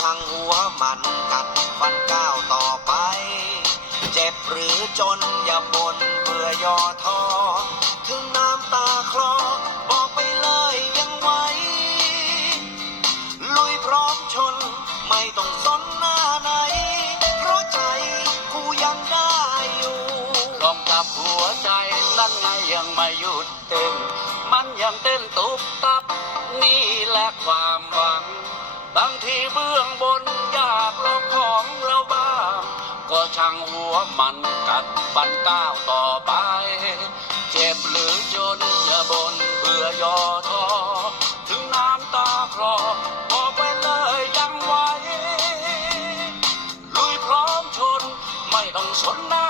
ช่างหัวมันกัดฟันก้าวต่อไป เจ็บหรือจนอย่าบ่นเพื่อย่อท้อถึงน้ำตาคลอบอกไปเลยยังไหวลุยพร้อมชนไม่ต้องสนหน้าไหน เพราะใจกูยังได้อยู่ลองจับหัวใจนั่นไงยังไม่หยุดเต้น มันยังเต้นตุบตับนี่แหละความ ที่เบื้องบนอยากลองของเราบ้าง ก็ช่างหัวมันกัดบันก้าวต่อไป เจ็บหรือจนอย่าบนเบื่อย่อท้อถึงน้ำตาคลอบอกไปเลยยังไหวลุยพร้อมชนไม่ต้องสนหน้า